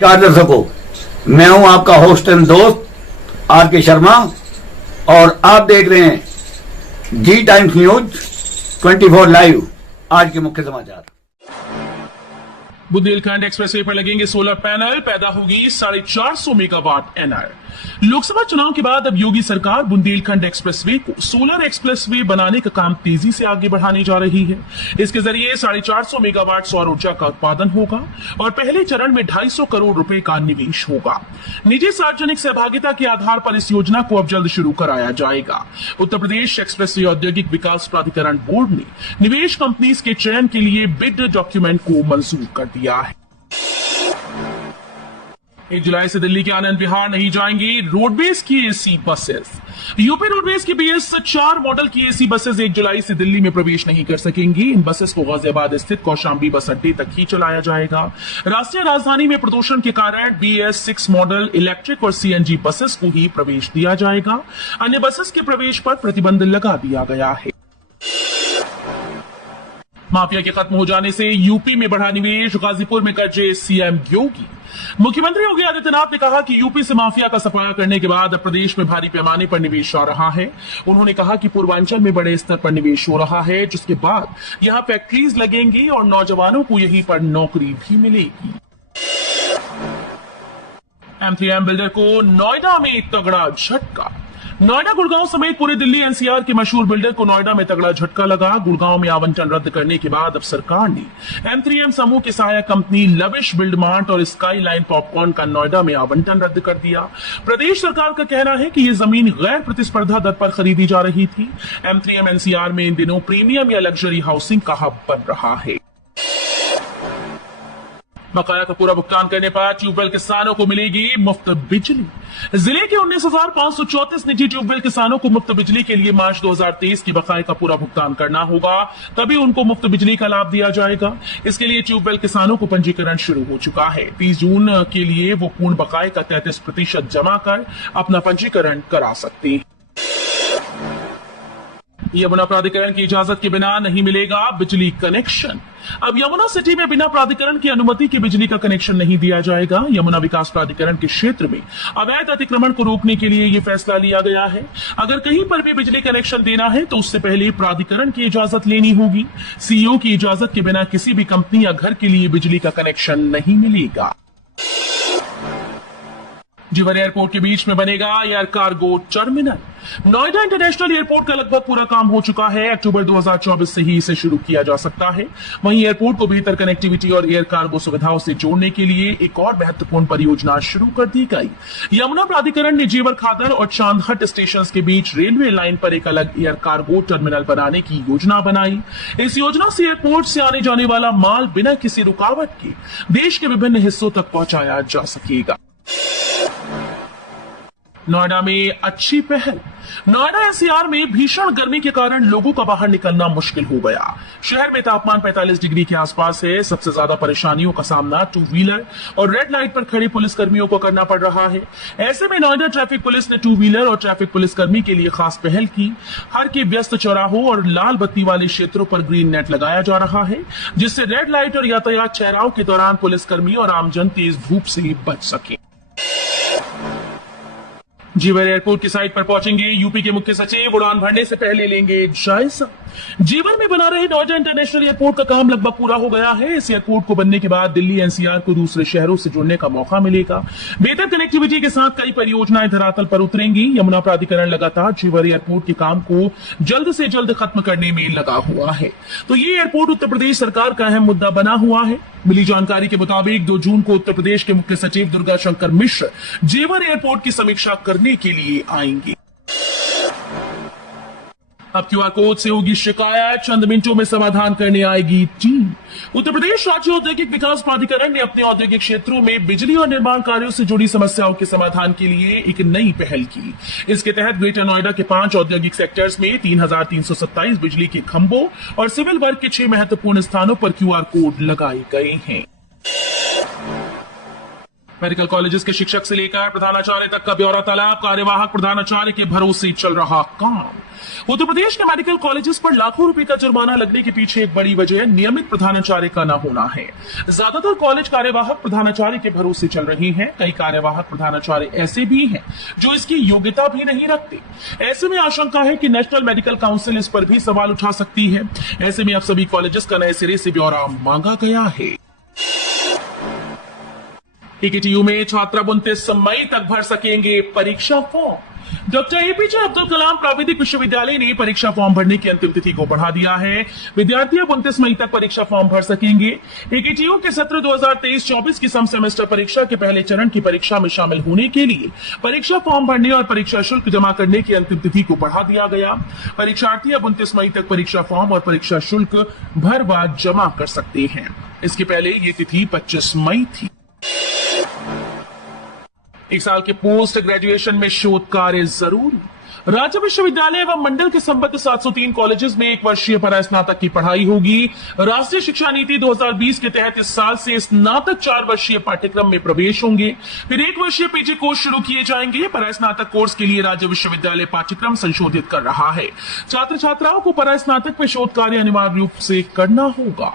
नमस्कार दर्शकों, मैं हूं आपका होस्ट एंड दोस्त आर के शर्मा और आप देख रहे हैं जी टाइम्स न्यूज 24 लाइव। आज के मुख्य समाचार। बुंदेलखंड एक्सप्रेसवे पर लगेंगे सोलर पैनल, पैदा होगी 450 मेगावाट एनआर। लोकसभा चुनाव के बाद अब योगी सरकार बुंदेलखंड एक्सप्रेसवे को सोलर एक्सप्रेसवे बनाने का काम तेजी से आगे बढ़ाने जा रही है। इसके जरिए 450 मेगावाट सौर ऊर्जा का उत्पादन होगा और पहले चरण में 250 करोड़ रुपए का निवेश होगा। निजी सार्वजनिक सहभागिता के आधार पर इस योजना को अब जल्द शुरू कराया जाएगा। उत्तर प्रदेश एक्सप्रेसवे औद्योगिक विकास प्राधिकरण बोर्ड ने निवेश कंपनीज के चयन के लिए बिड डॉक्यूमेंट को मंजूर कर दिया है। 1 जुलाई से दिल्ली के आनंद विहार नहीं जाएंगी रोडवेज की एसी बसेस। यूपी रोडवेज की BS4 मॉडल की एसी बसेस 1 जुलाई से दिल्ली में प्रवेश नहीं कर सकेंगी। इन बसेस को गाजियाबाद स्थित कौशाम्बी बस अड्डे तक ही चलाया जाएगा। राष्ट्रीय राजधानी में प्रदूषण के कारण BS6 मॉडल इलेक्ट्रिक और CNG बसेस को ही प्रवेश दिया जाएगा। अन्य बसेस के प्रवेश पर प्रतिबंध लगा दिया गया है। माफिया के खत्म हो जाने से यूपी में बढ़ा निवेश, गाजीपुर में गरजे सीएम योगी। मुख्यमंत्री योगी आदित्यनाथ ने कहा कि यूपी से माफिया का सफाया करने के बाद अब प्रदेश में भारी पैमाने पर निवेश आ रहा है। उन्होंने कहा कि पूर्वांचल में बड़े स्तर पर निवेश हो रहा है, जिसके बाद यहां फैक्ट्रीज लगेंगी और नौजवानों को यहीं पर नौकरी भी मिलेगी। M3M बिल्डर को नोएडा में तगड़ा झटका। नोएडा, गुड़गांव समेत पूरे दिल्ली NCR के मशहूर बिल्डर को नोएडा में तगड़ा झटका लगा। गुड़गांव में आवंटन रद्द करने के बाद अब सरकार ने M3M समूह की सहायक कंपनी लविश बिल्ड मार्ट और स्काईलाइन पॉपकॉर्न का नोएडा में आवंटन रद्द कर दिया। प्रदेश सरकार का कहना है कि यह जमीन गैर प्रतिस्पर्धा दर पर खरीदी जा रही थी। M3M NCR में इन दिनों प्रीमियम या लग्जरी हाउसिंग का हब बन रहा है। बकाया का पूरा भुगतान करने पर ट्यूबवेल किसानों को मिलेगी मुफ्त बिजली। जिले के 19,534 निजी ट्यूबवेल किसानों को मुफ्त बिजली के लिए मार्च 2023 की बकाया का पूरा भुगतान करना होगा, तभी उनको मुफ्त बिजली का लाभ दिया जाएगा। इसके लिए ट्यूबवेल किसानों को पंजीकरण शुरू हो चुका है। 30 जून के लिए वो पूर्ण बकाया का 33% जमा कर अपना पंजीकरण करा सकते हैं। यमुना प्राधिकरण की इजाजत के बिना नहीं मिलेगा बिजली कनेक्शन। अब यमुना सिटी में बिना प्राधिकरण की अनुमति के बिजली का कनेक्शन नहीं दिया जाएगा। यमुना विकास प्राधिकरण के क्षेत्र में अवैध अतिक्रमण को रोकने के लिए यह फैसला लिया गया है। अगर कहीं पर भी बिजली कनेक्शन देना है तो उससे पहले प्राधिकरण की इजाजत लेनी होगी। CEO की इजाजत के बिना किसी भी कंपनी या घर के लिए बिजली का कनेक्शन नहीं मिलेगा। जीवन एयरपोर्ट के बीच में बनेगा air cargo terminal. Noida international airport का लगभग पूरा काम हो चुका है। अक्टूबर 2024 से ही इसे शुरू किया जा सकता है। वहीं एयरपोर्ट को बेहतर कनेक्टिविटी और एयर कार्गो सुविधाओं से जोड़ने के लिए एक और महत्वपूर्ण परियोजना शुरू कर दी गई। यमुना प्राधिकरण ने जेवर खादर और चांदहट स्टेशन के बीच रेलवे लाइन पर एक अलग एयर कार्गो टर्मिनल बनाने की योजना बनाई। इस योजना से एयरपोर्ट से आने जाने वाला माल बिना किसी रुकावट के देश के विभिन्न हिस्सों तक पहुंचाया जा सकेगा। नोएडा में अच्छी पहल। नोएडा NCR में भीषण गर्मी के कारण लोगों का बाहर निकलना मुश्किल हो गया। शहर में तापमान 45 डिग्री के आसपास है। सबसे ज्यादा परेशानियों का सामना 2 व्हीलर और रेड लाइट पर खड़े पुलिस कर्मियों को करना पड़ रहा है। ऐसे में नोएडा ट्रैफिक पुलिस ने 2 व्हीलर और ट्रैफिक पुलिस कर्मी के लिए खास पहल की। हर के व्यस्त चौराहों और लाल बत्ती वाले क्षेत्रों पर ग्रीन नेट लगाया जा रहा है, जिससे रेड लाइट और यातायात ठहराव के दौरान पुलिसकर्मी और आमजन तेज धूप से बच सके। जीवन एयरपोर्ट की साइट पर पहुंचेंगे यूपी के मुख्य सचिव। उड़ान भरने से पहले लेंगे जायजा। जीवन में बना रहे नोएडा इंटरनेशनल एयरपोर्ट का काम लगभग पूरा हो गया है। इस एयरपोर्ट को बनने के बाद दिल्ली NCR को दूसरे शहरों से जुड़ने का मौका मिलेगा। बेहतर कनेक्टिविटी के साथ कई परियोजनाएं धरातल पर उतरेंगी। यमुना प्राधिकरण लगातार जीवन एयरपोर्ट के काम को जल्द से जल्द खत्म करने में लगा हुआ है, तो ये एयरपोर्ट उत्तर प्रदेश सरकार का अहम मुद्दा बना हुआ है। मिली जानकारी के मुताबिक 2 जून को उत्तर प्रदेश के मुख्य सचिव दुर्गा शंकर मिश्र जेवर एयरपोर्ट की समीक्षा करने के लिए आएंगे। अब QR कोड से होगी शिकायत, चंद मिनटों में समाधान करने आएगी टीम। उत्तर प्रदेश राज्य औद्योगिक विकास प्राधिकरण ने अपने औद्योगिक क्षेत्रों में बिजली और निर्माण कार्यों से जुड़ी समस्याओं के समाधान के लिए एक नई पहल की। इसके तहत ग्रेटर नोएडा के 5 औद्योगिक सेक्टर्स में 3,327 बिजली के खंभों और सिविल वर्क के 6 महत्वपूर्ण स्थानों पर QR कोड लगाए गए हैं। मेडिकल कॉलेजेस के शिक्षक से लेकर प्रधानाचार्य तक का ब्यौरा तलब, कार्यवाहक प्रधानाचार्य के भरोसे चल रहा काम। उत्तर प्रदेश के मेडिकल कॉलेजेस पर लाखों रुपए का जुर्माना लगने के पीछे एक बड़ी वजह नियमित प्रधानाचार्य का न होना है। ज्यादातर कॉलेज कार्यवाहक प्रधानाचार्य के भरोसे चल रही हैं। कई कार्यवाहक प्रधानाचार्य ऐसे भी हैं जो इसकी योग्यता भी नहीं रखते। ऐसे में आशंका है कि नेशनल मेडिकल काउंसिल इस पर भी सवाल उठा सकती है। ऐसे में अब सभी कॉलेजेस का नए सिरे से ब्यौरा मांगा गया है। एकेटीयू में छात्र 29 मई तक भर सकेंगे परीक्षा form. Doctor APJ Abdul Kalam प्राविधिक विश्वविद्यालय ने परीक्षा फॉर्म भरने की अंतिम तिथि को बढ़ा दिया है। विद्यार्थी अब 29 मई तक परीक्षा फॉर्म भर सकेंगे। एकेटीयू के सत्र 2023-24 की सम सेमेस्टर परीक्षा के पहले चरण की परीक्षा में शामिल होने के लिए परीक्षा फॉर्म भरने और परीक्षा शुल्क जमा करने की अंतिम तिथि को बढ़ा दिया गया। परीक्षार्थी अब 29 मई तक परीक्षा फॉर्म और परीक्षा शुल्क भर बार जमा कर सकते हैं। इसके पहले ये तिथि 25 मई थी। एक साल के पोस्ट ग्रेजुएशन में शोध कार्य जरूरी। राज्य विश्वविद्यालय एवं मंडल के संबद्ध 703 कॉलेजेस में 1 वर्षीय परास्नातक की पढ़ाई होगी। राष्ट्रीय शिक्षा नीति 2020 के तहत इस साल से स्नातक 4 वर्षीय पाठ्यक्रम में प्रवेश होंगे। फिर 1 वर्षीय पीजी कोर्स शुरू किए जाएंगे। परास्नातक कोर्स के लिए राज्य विश्वविद्यालय पाठ्यक्रम संशोधित कर रहा है। छात्र छात्राओं को परास्नातक में शोध कार्य अनिवार्य रूप से करना होगा।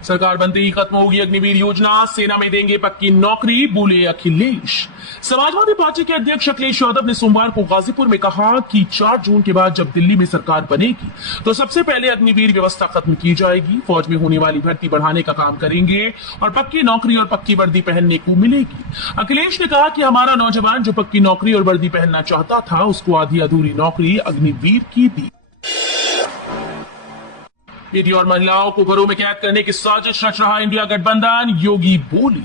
सरकार बनते ही खत्म होगी अग्निवीर योजना, सेना में देंगे पक्की नौकरी, बोले अखिलेश। समाजवादी पार्टी के अध्यक्ष अखिलेश यादव ने सोमवार को गाजीपुर में कहा कि 4 जून के बाद जब दिल्ली में सरकार बनेगी तो सबसे पहले अग्निवीर व्यवस्था खत्म की जाएगी। फौज में होने वाली भर्ती बढ़ाने का काम करेंगे और पक्की नौकरी और पक्की वर्दी पहनने को मिलेगी। अखिलेश ने कहा कि हमारा नौजवान जो पक्की नौकरी और वर्दी पहनना चाहता था उसको आधी अधूरी नौकरी अग्निवीर की दी। बेटी और महिलाओं को घरों में कैद करने की साजिश रच रहा इंडिया गठबंधन, योगी बोली।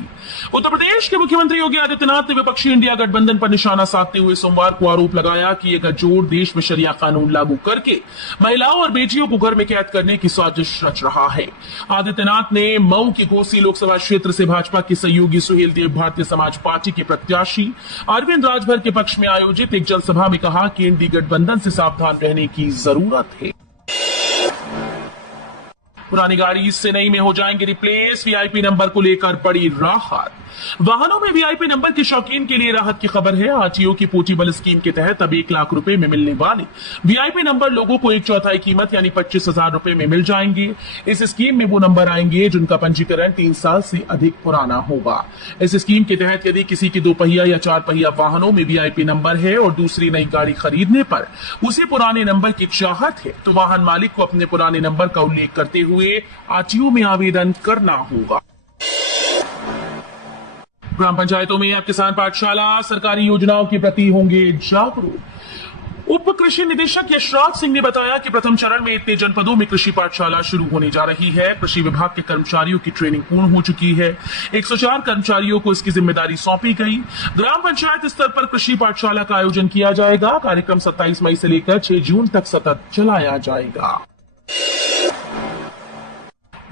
उत्तर प्रदेश के मुख्यमंत्री योगी आदित्यनाथ ने विपक्षी इंडिया गठबंधन पर निशाना साधते हुए सोमवार को आरोप लगाया कि यह गठजोड़ देश में शरिया कानून लागू करके महिलाओं और बेटियों को घर में कैद करने की साजिश रच रहा है। आदित्यनाथ ने मऊ की घोसी लोकसभा क्षेत्र से भाजपा की सहयोगी सुहेल देव भारतीय समाज पार्टी के प्रत्याशी अरविंद राजभर के पक्ष में आयोजित एक जनसभा में कहा कि इंडी गठबंधन से सावधान रहने की जरूरत है। पुरानी गाड़ी से नई में हो जाएंगे रिप्लेस, वीआईपी नंबर को लेकर बड़ी राहत। वाहनों में वीआईपी नंबर के शौकीन के लिए राहत की खबर है। आरटीओ की पोर्टेबल स्कीम के तहत अब 1 लाख रुपए में मिलने वाले वीआईपी नंबर लोगों को 1/4 कीमत यानी 25,000 रुपए में मिल जाएंगे। इस स्कीम में वो नंबर आएंगे जिनका पंजीकरण 3 साल से अधिक पुराना होगा। इस स्कीम के तहत यदि किसी के 2 पहिया या 4 पहिया वाहनों में वीआईपी नंबर है और दूसरी नई गाड़ी खरीदने पर उसे पुराने नंबर की चाहत है तो वाहन मालिक को अपने पुराने नंबर का उल्लेख करते हुए आरटीओ में आवेदन करना होगा। ग्राम पंचायतों में अब किसान पाठशाला, सरकारी योजनाओं के प्रति होंगे जागरूक। उप कृषि निदेशक यशराज सिंह ने बताया कि प्रथम चरण में इतने जनपदों में कृषि पाठशाला शुरू होने जा रही है। कृषि विभाग के कर्मचारियों की ट्रेनिंग पूर्ण हो चुकी है। 104 कर्मचारियों को इसकी जिम्मेदारी सौंपी गई। ग्राम पंचायत स्तर पर कृषि पाठशाला का आयोजन किया जाएगा। कार्यक्रम 27 मई से लेकर 6 जून तक सतत चलाया जाएगा।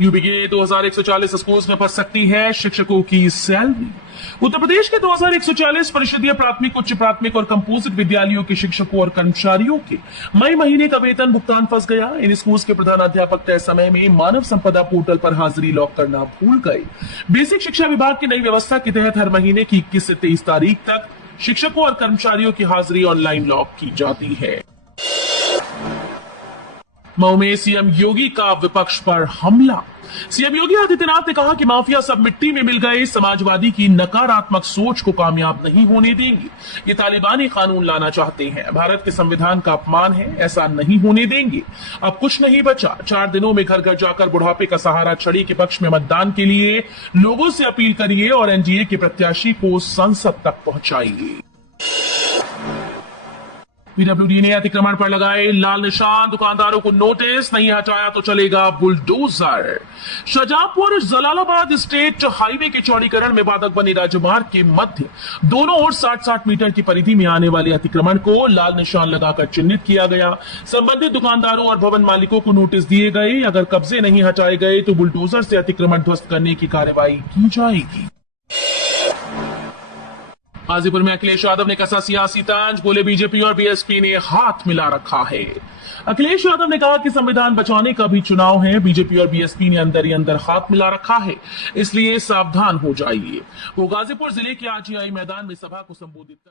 यूपी के 2140 स्कूल्स में फंस सकती है शिक्षकों की सैलरी। उत्तर प्रदेश के 2140 परिषदीय प्राथमिक, उच्च प्राथमिक और कंपोजिट विद्यालयों के शिक्षकों और कर्मचारियों के मई महीने का वेतन भुगतान फंस गया। इन स्कूल्स के प्रधानाध्यापक तय समय में मानव संपदा पोर्टल पर हाजिरी लॉक करना भूल गए। बेसिक शिक्षा विभाग की नई व्यवस्था के तहत हर महीने की 21 से 23 तारीख तक शिक्षकों और कर्मचारियों की हाजिरी ऑनलाइन लॉक की जाती है। मऊ में सीएम योगी का विपक्ष पर हमला। सीएम योगी आदित्यनाथ ने कहा कि माफिया सब मिट्टी में मिल गए, समाजवादी की नकारात्मक सोच को कामयाब नहीं होने देंगे। ये तालिबानी कानून लाना चाहते हैं, भारत के संविधान का अपमान है, ऐसा नहीं होने देंगे। अब कुछ नहीं बचा। 4 दिनों में घर घर जाकर बुढ़ापे का सहारा छड़ी के पक्ष में मतदान के लिए लोगों से अपील करिए और एनडीए के प्रत्याशी को संसद तक पहुंचाइए। पीडब्ल्यूडी ने अतिक्रमण पर लगाए लाल निशान, दुकानदारों को नोटिस, नहीं हटाया तो चलेगा bulldozer. Shahjahanpur Jalalabad state highway के चौड़ीकरण में बाधक बने राजमार्ग के मध्य दोनों ओर 60-60 मीटर की परिधि में आने वाले अतिक्रमण को लाल निशान लगाकर चिन्हित किया गया। संबंधित दुकानदारों और भवन मालिकों को नोटिस दिए गए। अगर कब्जे नहीं हटाए गए तो बुलडोजर से अतिक्रमण ध्वस्त करने की कार्रवाई की जाएगी। गाजीपुर में अखिलेश यादव ने कसा सियासी तंज, बोले बीजेपी और बीएसपी ने हाथ मिला रखा है। अखिलेश यादव ने कहा कि संविधान बचाने का भी चुनाव है, बीजेपी और बीएसपी ने अंदर ही अंदर हाथ मिला रखा है, इसलिए सावधान हो जाइए। वो गाजीपुर जिले के आजीआई मैदान में सभा को संबोधित कर